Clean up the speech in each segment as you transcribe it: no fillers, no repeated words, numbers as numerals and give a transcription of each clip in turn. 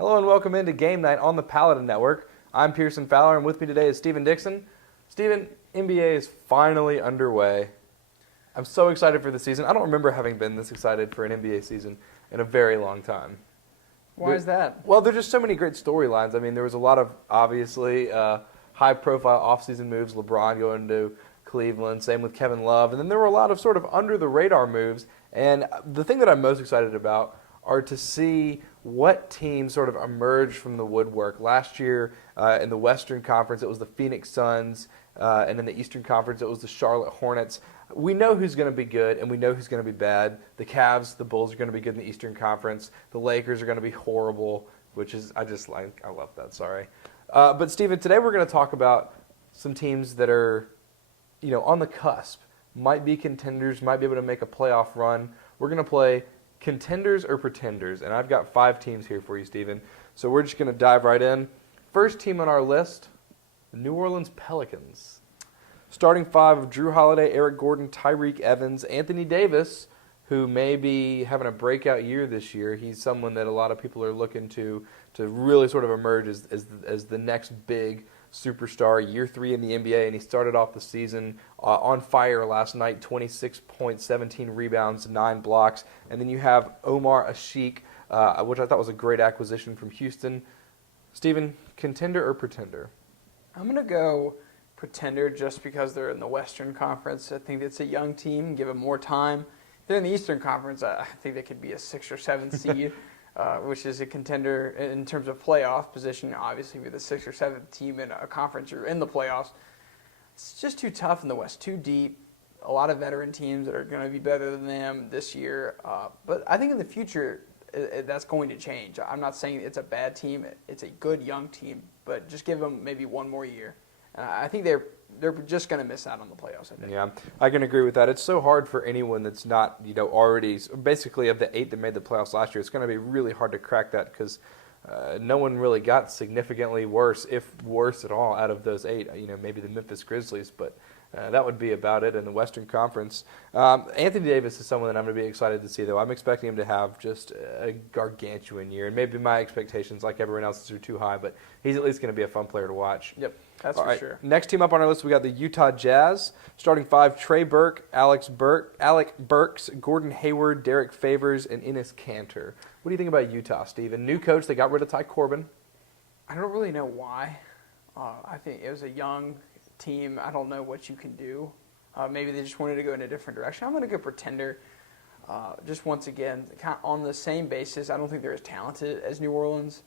Hello and welcome into Game Night on the Paladin Network. I'm Pearson Fowler, and with me today is Stephen Dixon. Stephen, NBA is finally underway. I'm so excited for the season. I don't remember having been this excited for an NBA season in a very long time. Why is that? Well, there's just so many great storylines. I mean, there was a lot of, obviously, high-profile offseason moves. LeBron going to Cleveland, same with Kevin Love. And then there were a lot of sort of under-the-radar moves. And the thing that I'm most excited about are to see what teams sort of emerge from the woodwork. Last year in the Western Conference, it was the Phoenix Suns, and in the Eastern Conference, it was the Charlotte Hornets. We know who's going to be good, and we know who's going to be bad. The Cavs, the Bulls are going to be good in the Eastern Conference. The Lakers are going to be horrible, which is, I love that, sorry. But, Stephen, today we're going to talk about some teams that are, on the cusp, might be contenders, might be able to make a playoff run. We're going to play contenders or pretenders, and I've got 5 teams here for you, Stephen. So we're just going to dive right in. First team on our list, the New Orleans Pelicans. Starting 5 of Drew Holiday, Eric Gordon, Tyreek Evans, Anthony Davis, who may be having a breakout year this year. He's someone that a lot of people are looking to really sort of emerge as the next big superstar, year 3 in the NBA, and he started off the season on fire last night, 26 points, 17 rebounds, 9 blocks. And then you have Omar Ashik, which I thought was a great acquisition from Houston. Stephen, contender or pretender? I'm going to go pretender just because they're in the Western Conference. I think it's a young team, give them more time. If they're in the Eastern Conference, I think they could be a 6th or 7th seed. Which is a contender in terms of playoff position. Obviously, with the 6th or 7th team in a conference, you're in the playoffs. It's just too tough in the West, too deep. A lot of veteran teams that are going to be better than them this year. But I think in the future, that's going to change. I'm not saying it's a bad team. It's a good young team, but just give them maybe one more year. I think they're just going to miss out on the playoffs, I think. Yeah, I can agree with that. It's so hard for anyone that's not, already, basically of the 8 that made the playoffs last year, it's going to be really hard to crack that because no one really got significantly worse, if worse at all, out of those 8. Maybe the Memphis Grizzlies, but that would be about it in the Western Conference. Anthony Davis is someone that I'm going to be excited to see, though. I'm expecting him to have just a gargantuan year, and maybe my expectations, like everyone else's, are too high, but he's at least going to be a fun player to watch. Yep. That's All for right. sure. Next team up on our list, we got the Utah Jazz. Starting 5, Trey Burke, Alec Burks, Gordon Hayward, Derek Favors, and Enes Kanter. What do you think about Utah, Steve? A new coach, they got rid of Ty Corbin. I don't really know why. I think it was a young team. I don't know what you can do. Maybe they just wanted to go in a different direction. I'm going to go pretender. Just once again, kind of on the same basis. I don't think they're as talented as New Orleans.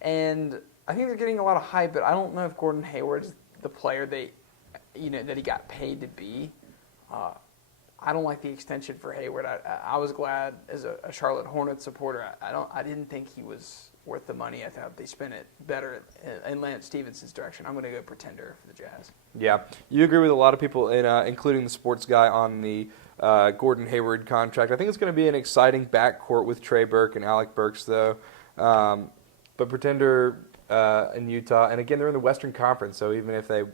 And I think they're getting a lot of hype, but I don't know if Gordon Hayward's the player that he got paid to be. I don't like the extension for Hayward. I was glad as a Charlotte Hornets supporter. I didn't think he was worth the money. I thought they spent it better in Lance Stephenson's direction. I'm going to go pretender for the Jazz. Yeah, you agree with a lot of people, including the sports guy, on the Gordon Hayward contract. I think it's going to be an exciting backcourt with Trey Burke and Alec Burks, though. But pretender in Utah, and again, they're in the Western Conference, so even if they,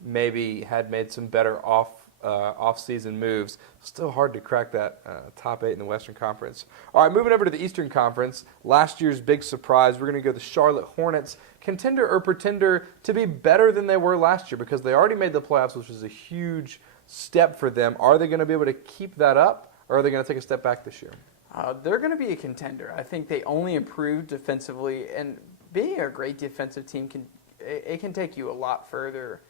maybe had made some better off-season moves, still hard to crack that top 8 in the Western Conference. All right, moving over to the Eastern Conference, last year's big surprise, we're going to go the Charlotte Hornets. Contender or pretender to be better than they were last year because they already made the playoffs, which was a huge step for them. Are they going to be able to keep that up, or are they going to take a step back this year? They're going to be a contender. I think they only improved defensively, and being a great defensive team can take you a lot further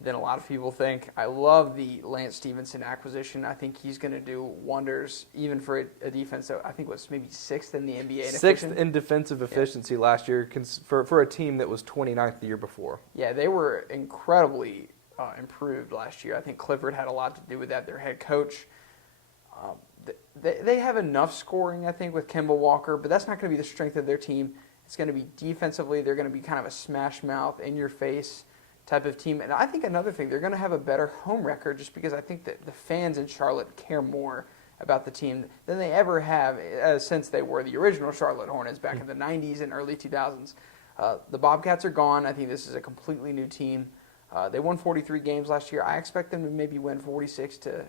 than a lot of people think. I love the Lance Stephenson acquisition. I think he's going to do wonders, even for a defense that I think was maybe 6th in the NBA. 6th in defensive efficiency last year for a team that was 29th the year before. Yeah, they were incredibly improved last year. I think Clifford had a lot to do with that, their head coach. They have enough scoring, I think, with Kemba Walker, but that's not going to be the strength of their team. It's going to be defensively. They're going to be kind of a smash mouth, in-your-face type of team. And I think another thing, they're going to have a better home record just because I think that the fans in Charlotte care more about the team than they ever have since they were the original Charlotte Hornets back in the 90s and early 2000s. The Bobcats are gone. I think this is a completely new team. They won 43 games last year. I expect them to maybe win 46 to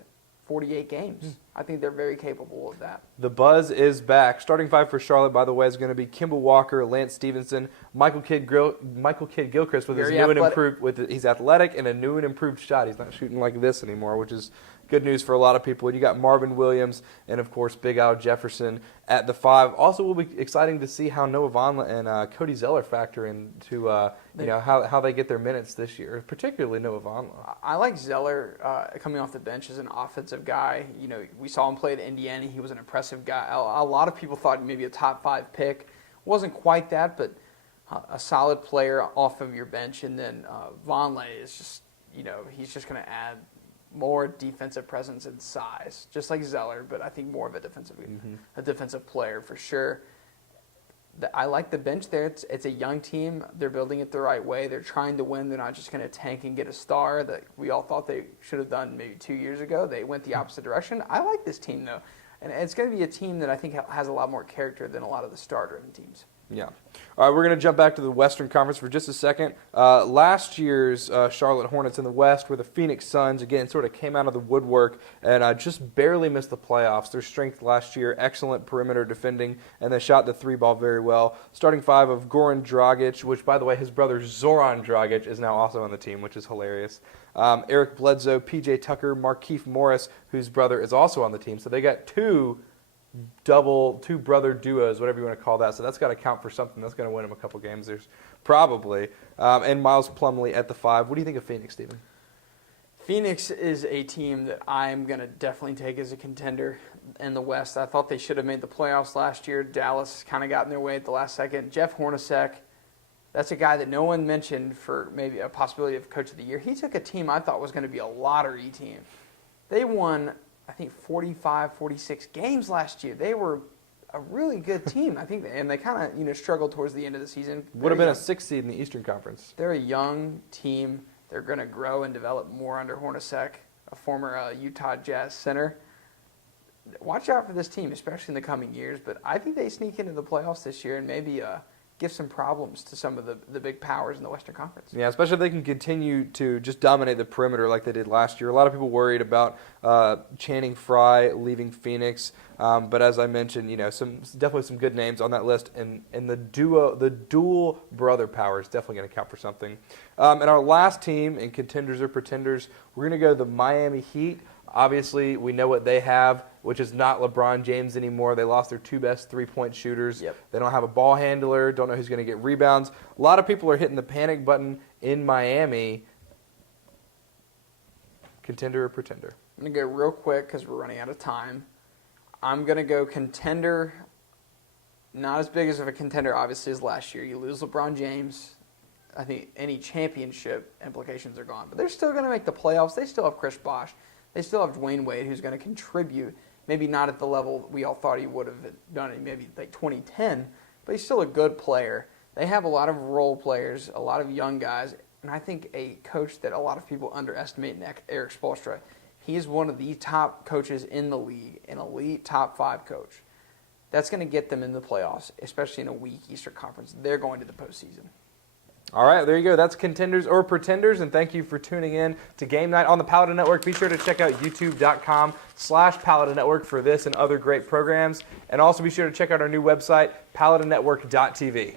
48 games. I think they're very capable of that. The buzz is back. Starting five for Charlotte, by the way, is going to be Kimball Walker, Lance Stevenson, Michael Kidd-Gilchrist with his new and improved. He's athletic and a new and improved shot. He's not shooting like this anymore, which is good news for a lot of people. And you got Marvin Williams and, of course, Big Al Jefferson at the 5. Also, will be exciting to see how Noah Vonleh and Cody Zeller factor into how they get their minutes this year, particularly Noah Vonleh. I like Zeller coming off the bench as an offensive guy. We saw him play at Indiana. He was an impressive guy. A lot of people thought maybe a top 5 pick. Wasn't quite that, but a solid player off of your bench. And then Vonleh is just, he's just going to add more defensive presence and size, just like Zeller, but I think more of a defensive player for sure. I like the bench there. It's a young team. They're building it the right way. They're trying to win. They're not just going to tank and get a star that we all thought they should have done maybe 2 years ago. They went the opposite direction. I like this team, though. And it's going to be a team that I think has a lot more character than a lot of the star-driven teams. Yeah. All right, we're going to jump back to the Western Conference for just a second. Last year's Charlotte Hornets in the West were the Phoenix Suns. Again, sort of came out of the woodwork and just barely missed the playoffs. Their strength last year, excellent perimeter defending, and they shot the 3-ball very well. Starting 5 of Goran Dragic, which, by the way, his brother Zoran Dragic is now also on the team, which is hilarious. Eric Bledsoe, P.J. Tucker, Markieff Morris, whose brother is also on the team. So they got two brother duos, whatever you want to call that. So that's got to count for something. That's going to win them a couple games. There's probably. And Miles Plumlee at the 5. What do you think of Phoenix, Stephen? Phoenix is a team that I'm going to definitely take as a contender in the West. I thought they should have made the playoffs last year. Dallas kind of got in their way at the last second. Jeff Hornacek, that's a guy that no one mentioned for maybe a possibility of Coach of the Year. He took a team I thought was going to be a lottery team. They won, I think, 45, 46 games last year. They were a really good team, I think, and they kind of struggled towards the end of the season. Would have been a 6th seed in the Eastern Conference. They're a young team. They're going to grow and develop more under Hornacek, a former Utah Jazz center. Watch out for this team, especially in the coming years. But I think they sneak into the playoffs this year and maybe give some problems to some of the big powers in the Western Conference. Yeah, especially if they can continue to just dominate the perimeter like they did last year. A lot of people worried about Channing Frye leaving Phoenix, but as I mentioned, definitely some good names on that list, and the dual brother power is definitely going to count for something. And our last team in contenders or pretenders, we're going to go to the Miami Heat. Obviously, we know what they have, which is not LeBron James anymore. They lost their 2 best 3-point shooters. Yep. They don't have a ball handler, don't know who's going to get rebounds. A lot of people are hitting the panic button in Miami. Contender or pretender? I'm going to go real quick because we're running out of time. I'm going to go contender, not as big as of a contender, obviously, as last year. You lose LeBron James. I think any championship implications are gone. But they're still going to make the playoffs. They still have Chris Bosh. They still have Dwayne Wade, who's going to contribute, maybe not at the level we all thought he would have done in maybe like 2010, but he's still a good player. They have a lot of role players, a lot of young guys, and I think a coach that a lot of people underestimate, Eric Spoelstra. He is one of the top coaches in the league, an elite top 5 coach. That's going to get them in the playoffs, especially in a weak Eastern Conference. They're going to the postseason. All right, there you go. That's Contenders or Pretenders, and thank you for tuning in to Game Night on the Paladin Network. Be sure to check out youtube.com/Paladin Network for this and other great programs, and also be sure to check out our new website, paladinnetwork.tv.